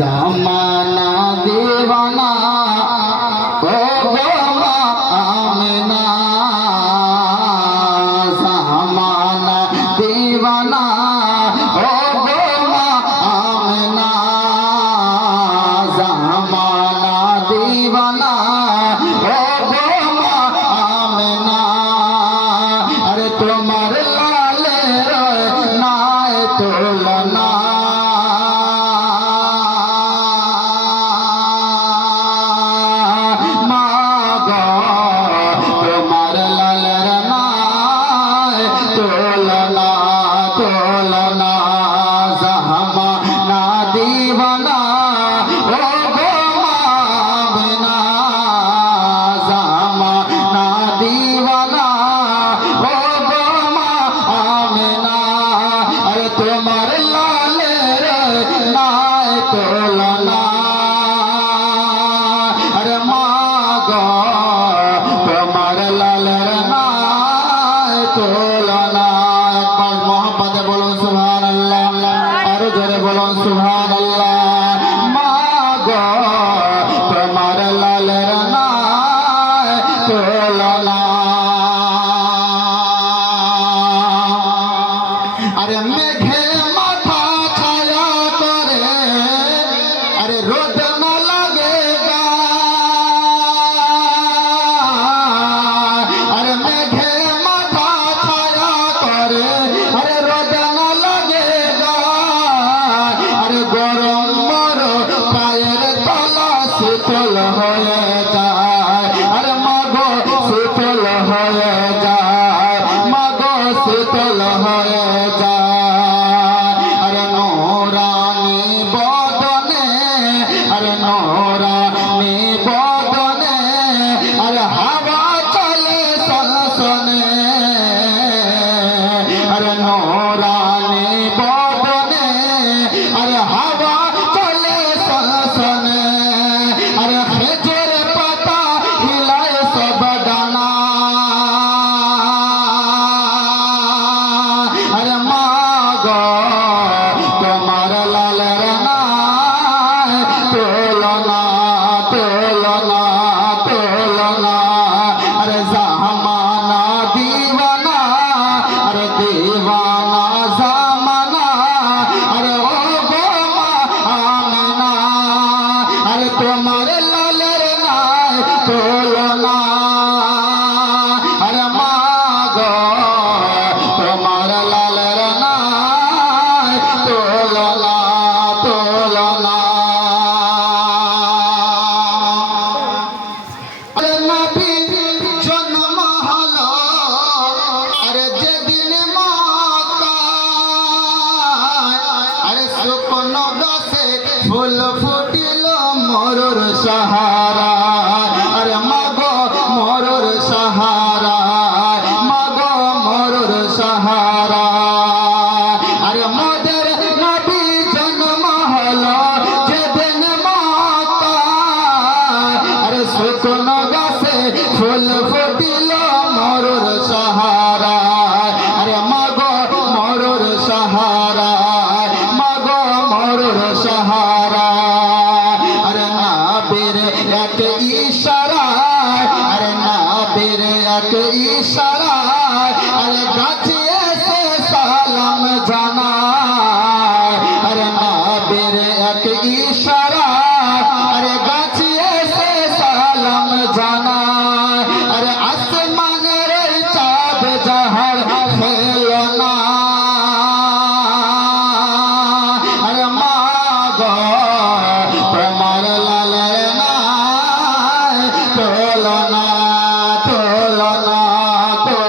ज़माना दीवाना ओ गोमा आमना, ज़माना दीवाना ओ गोमा आमना, ज़माना दीवाना ओ गोमा आमना। अरे तुम्हार लालेर नाय तुलना, तोलना तोलना ज़माना दीवाना ओ गोमा आमना, ज़माना दीवाना ओ गोमा आमना। अरे तुम्हार लालेर नाय तोलना, अरे मागो तुम्हार लालेर नाय तोलना। একবার মোহাম্মদে বলুন সুবহানাল্লাহ, আরো জোরে বলুন সুবহানাল্লাহ। মাগো তোমার লালের নায় তোলনা। আরে মেঘে মাথা ছায়া করে, আরে রোদ না লাগে গায়, আরে মেঘে মাথা ছায়া করে, আরে রোদ না লাগে গায়, আরে গরম বড় পায়ের তলা শীতল হয়ে যায়, আরে মাগো শীতল হয়ে যায়, মাগো শীতল হয়ে যায়। আরে নোরানি বদনে, আরে নোরানি বদনে, আরে হাওয়া চলে সনসনে, আরে নোরানি বদনে, আরে হাওয়া চলে সনসনে, আরে খেজুর পাতা হিলায় সব ডানা, আরে মাগো তোমার লালের নায় তোলনা তোলনা তোলনা। আরে ज़माना दीवाना, अरे दीवाना ज़माना, अरे ओ गोमा आमना, अरे तुम्हार लालेर नाय तोलना, अरे मागो तुम्हार लालेर नाय तोलना तोलना। अरे नबी जन्म हलो, अरे जेदिन मक्काय, अरे सुपन गाছে ফুল ফুটিল মরুর সাহারা, अरे मागो মরুর সাহারা, मागो মরুর সাহারা। अरे मोদের নবী জন্ম হলো যেদিন মক্কায়, अरे শুকন গাছে ফুল ফুটিল মরুর সাহারা, अरे মাগো মরুর সাহারা, মাগো মরুর সাহারা। अरे নাবির এক ইশারায়, अरे নাবির এক ইশারায়, अरे গাছে এসে সালাম জানায়, अरे নাবির এক ইশারায়, अरे গাছে এসে সালাম জানায়, अरे আসমানের চাঁদ জাহার ফেলো না, अरे মাগো তোমার লালের নায় তোলনা তোলনা তোলনা।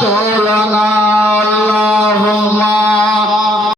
তুলনা